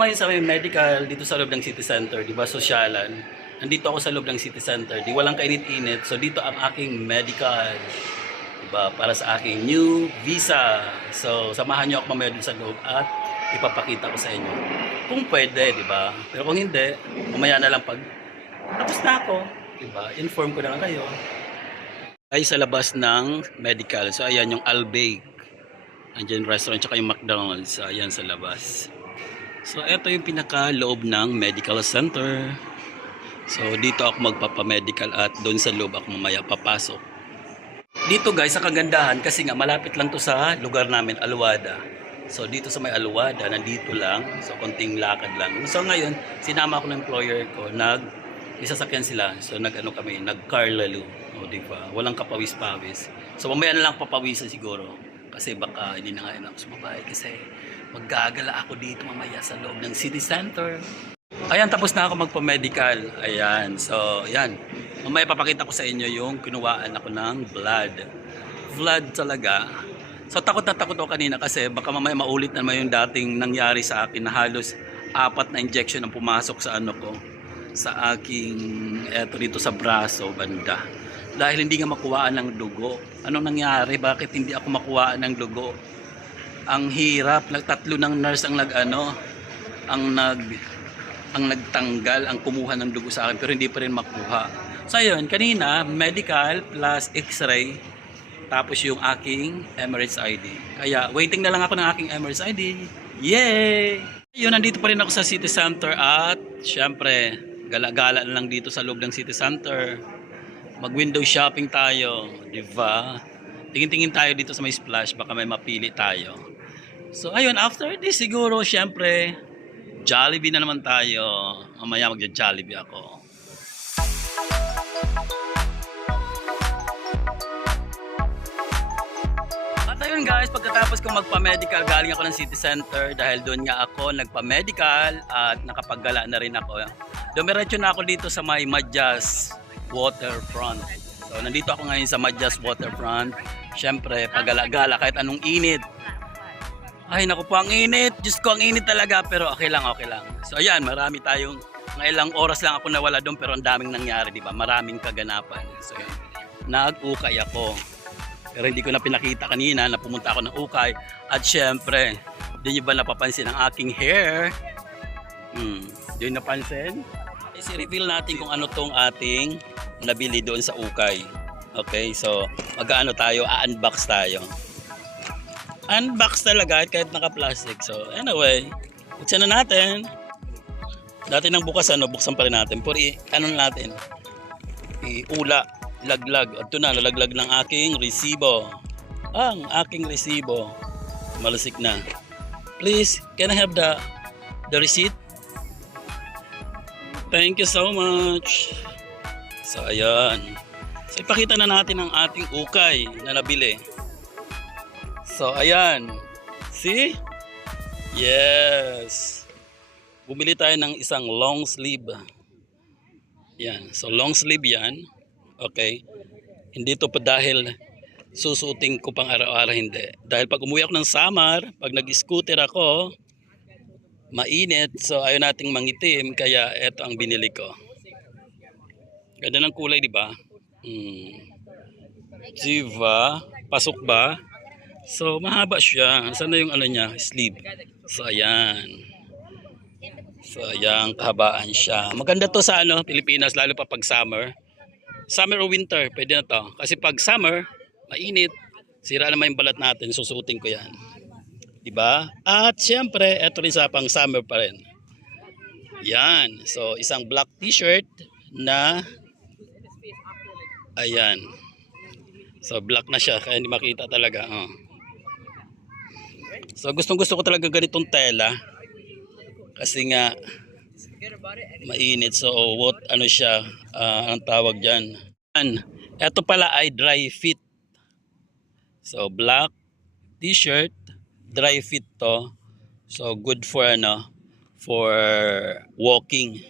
ngayon sa may medical dito sa loob ng City Center, di ba, sosyalan. Nandito ako sa loob ng City Center, di walang kainit-init. So dito ang aking medical, di ba, para sa aking new visa. So samahan niyo ako mamaya dun sa loob at ipapakita ko sa inyo. Kung pwede, di ba? Pero kung hindi, mamaya na lang pag tapos na ako, di ba? Inform ko na lang kayo. Ay sa labas ng medical. So ayan yung Albake. Andiyan yung restaurant tsaka yung McDonald's. So, ayan sa labas. So ito yung pinaka loob ng medical center. So dito ako magpapamedical at doon sa loob ako mamaya papasok. Dito guys sa kagandahan kasi nga malapit lang to sa lugar namin, Aluada. So dito sa may Aluada, nandito lang. So konting lakad lang. So ngayon, sinama ko ng employer ko, may sasakyan sila. So nag-ano kami, nag-carlalo. O diba? Walang kapawis-pawis. So mamaya na lang papawisan siguro. Kasi baka hindi na nga ako sumabay kasi maggagala ako dito mamaya sa loob ng city center. Ayan, tapos na ako magpa-medical. Ayan, so ayan. Mamaya papakita ko sa inyo yung kinuhaan ako ng blood. Blood talaga. So takot na takot ako kanina kasi baka mamaya maulit naman yung dating nangyari sa akin na halos 4 na injection ang pumasok sa ano ko. Sa aking, eto dito sa braso, banda. Dahil hindi nga makuhaan ng dugo. Anong nangyari? Bakit hindi ako makuhaan ng dugo? Ang hirap. Tatlo ng nurse ang nagtanggal, ang kumuha ng dugo sa akin pero hindi pa rin makuha. So ayun, kanina medical plus x-ray tapos yung aking Emirates ID. Kaya waiting na lang ako ng aking Emirates ID. Yay! Ayun, nandito pa rin ako sa City Center at syempre, gala-gala na lang dito sa loob ng City Center. Mag-window shopping tayo, di ba? Tingin-tingin tayo dito sa may splash, baka may mapili tayo. So ayun, after this siguro, syempre, Jollibee na naman tayo. Mamaya magja-Jollibee ako. At ayun guys, pagkatapos kong magpa-medical, galing ako ng City Center dahil doon nga ako nagpa-medical at nakapaggala na rin ako. Dumiretso na ako dito sa may Madyas Waterfront. So nandito ako ngayon sa Madyas Waterfront. Syempre, pagala-gala kahit anong init. Ay naku po, ang init. Diyos ko, ang init talaga. Pero okay lang, okay lang. So ayan, marami tayong, mga ilang oras lang ako nawala doon pero ang daming nangyari, di ba? Maraming kaganapan. So yun, nag-ukay ako. Pero hindi ko na pinakita kanina na pumunta ako ng ukay. At syempre, di nyo ba napapansin ang aking hair? Di nyo napansin? I-reveal natin kung ano tong ating nabili doon sa ukay. Okay, so mag-ano tayo, unbox tayo. Unbox talaga kahit naka-plastic. So anyway, buksan na natin. Dati nang bukas, buksan pa rin natin. Pero ano natin? Iula, laglag. At ito na, lalaglag ng aking resibo. Ang aking resibo. Malusik na. Please, can I have the receipt? Thank you so much. So ayan. So ipakita na natin ang ating ukay na nabili. So ayan. See? Yes. Bumili tayo ng isang long sleeve. Yan. So long sleeve yan. Okay. Hindi to pa dahil susuting ko pang araw-araw, hindi. Dahil pag umuwi ako ng summer, pag nag-scooter ako, mainit, so ayaw nating mangitim, kaya eto ang binili ko. Ganda ng kulay, di ba? Diba? Pasok ba? So mahaba siya. Saan na yung ano niya? Sleeve. So ayan. So ayan, kahabaan siya. Maganda to sa Pilipinas, lalo pa pag summer. Summer o winter, pwede na to. Kasi pag summer, mainit. Sira naman yung balat natin, susuotin ko yan. Diba? At syempre, eto rin sa pang summer pa rin. Yan. So, isang black t-shirt na ayan. So, black na siya. Kaya hindi makita talaga. So, gustong-gusto ko talaga ganitong tela. Kasi nga, mainit. So, ano siya? Ang tawag dyan. Eto pala ay dry fit. So, black t-shirt. Dry fit to. So good for for walking.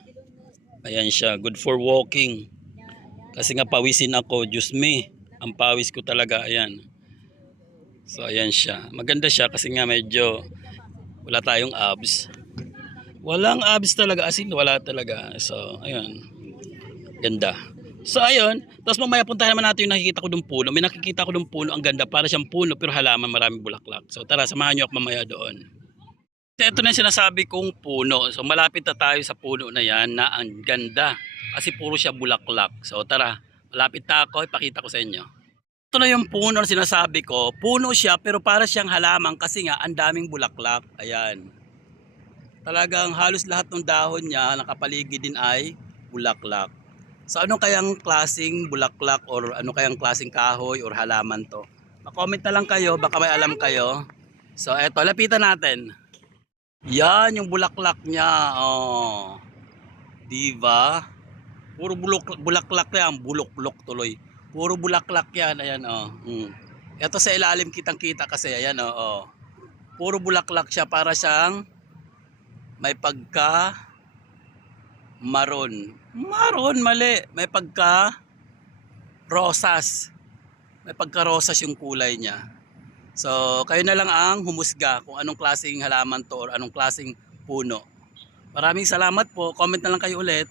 Ayan siya, good for walking. Kasi nga pawisin ako, Diyos me. Ang pawis ko talaga, ayan. So ayan siya. Maganda siya kasi nga medyo wala tayong abs. Walang abs talaga, as in wala talaga. So, ayun. Ganda. So, ayun. Tapos mamaya puntahan naman natin yung nakikita ko dong puno. May nakikita ko dong puno, ang ganda. Para siyang puno, pero halaman, maraming bulaklak. So, tara, samahan nyo ako mamaya doon. So, ito na yung sinasabi kong puno. So, malapit na tayo sa puno na yan na ang ganda. Kasi puro siya bulaklak. So, tara. Malapit na ako. Ipakita ko sa inyo. Ito na yung puno na sinasabi ko. Puno siya, pero para siyang halaman kasi nga, ang daming bulaklak. Ayan. Talagang halos lahat ng dahon niya nakapaligid din ay bulaklak. So ano kayang klasing bulaklak or ano kayang klasing kahoy or halaman to? Pa-comment na lang kayo, baka may alam kayo. So eto, lapitan natin. Yan yung bulaklak niya. Oh. 'Di ba? Puro bulaklak yan, bulok-bulok tuloy. Puro bulaklak yan, ayan oh. Ito sa ilalim kitang-kita kasi ayan oh. Oh. Puro bulaklak siya para siyang may pagka maroon. Maroon, mali. May pagka rosas. May pagka rosas yung kulay niya. So, kayo na lang ang humusga kung anong klaseng halaman to or anong klaseng puno. Maraming salamat po. Comment na lang kayo ulit.